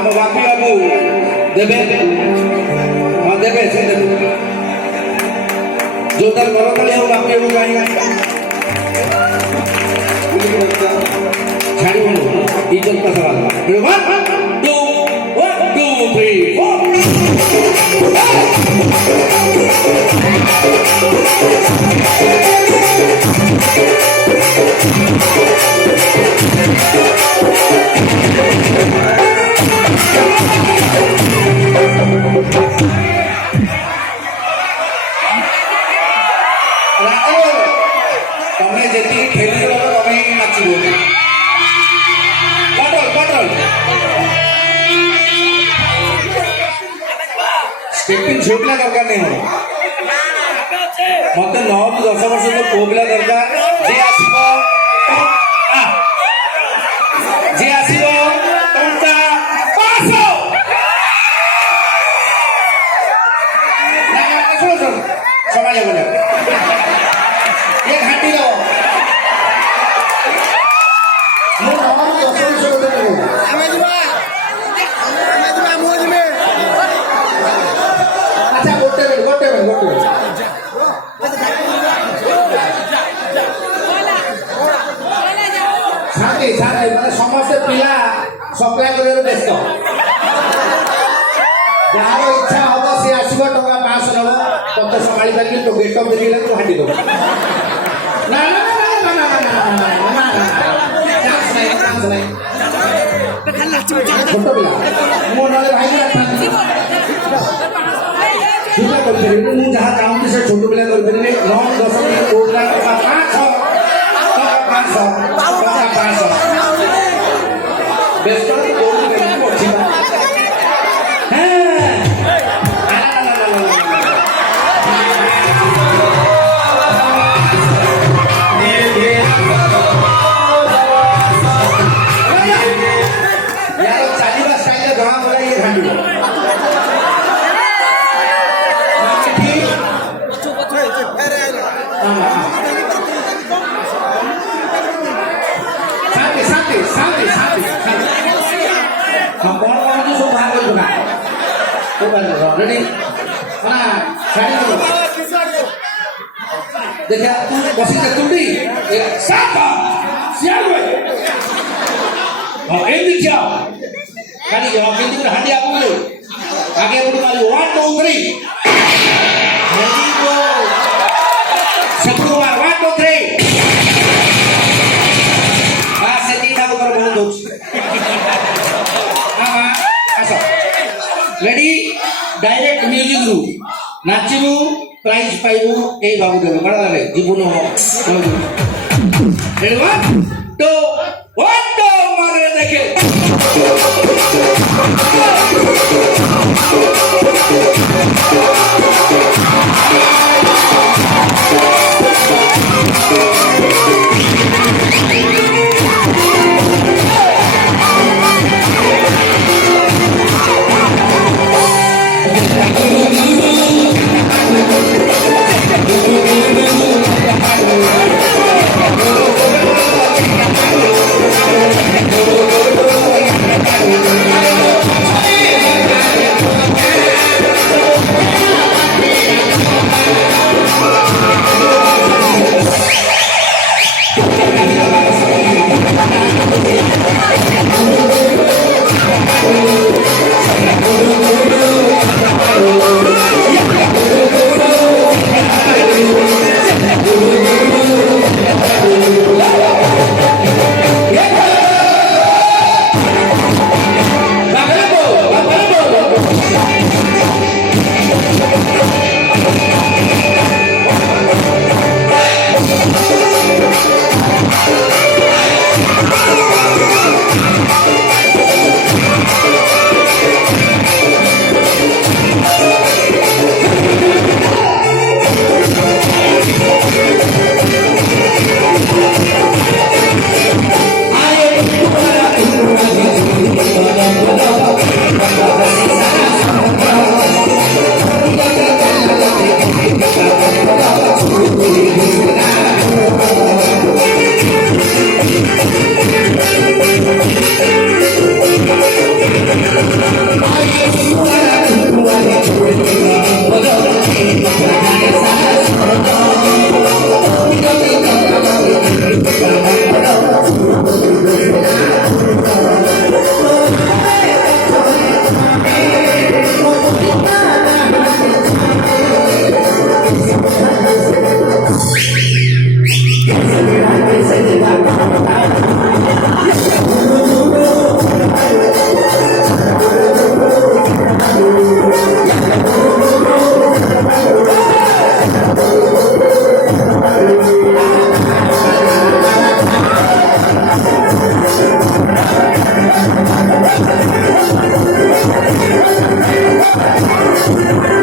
ଆମ ବାପି ବାବୁ ଦେବେ ହଁ ଦେବେ ସେ ଦେବେ ଯୋଉ ତାର ଘର କାଲି ଆଉ ବାପି ବାବୁ କାହିଁକି ଛାଡ଼ିବନି ଇଜ୍ଜତ का सवाल 1 2 3 तमें जी खेली तमें नाचो बटल बटल स्टेपिंग झील दरकार नहीं मत 9 ରୁ 10 वर्ष तो पुओ पिला दरकार जी आसो टंका 500 समाज बोले ये घाटी लो मु 9 ରୁ 10 वर्ष देबो अच्छा गोटे शांति शांति मैंने समस्त पिला सप्लाय कर व्यस्त जार इच्छा हम सी आसो टका 500 नब तक संभाली पारि तो गेट अफ देखिले तू हाटी दो ना ना ना ना ना छोट पिला मो नले भाई मुझे जहाँ चाहूँगी से छोट पिला 9 10 प्रोग्राम 500 व्यस्त चालीवा स्टाइल जहाँ बोला ये घाटी रेडी देखा बसी तुंडी साफा सियावे हां एंदी क्या खाली जवाब केंदी कर हांडी आपको आगे बुड मारी 1 2 3 रेडी गो शुक्रवार 1 2 3 हां सेती था ऊपर बहुत दोछ हां आसो रेडी डायरेक्ट म्यूजिक रू नाचबू प्राइज पाइबू ए बाबू देबो कड़ा रे जीवन रेडी 1 2 मारे देखे Thank you.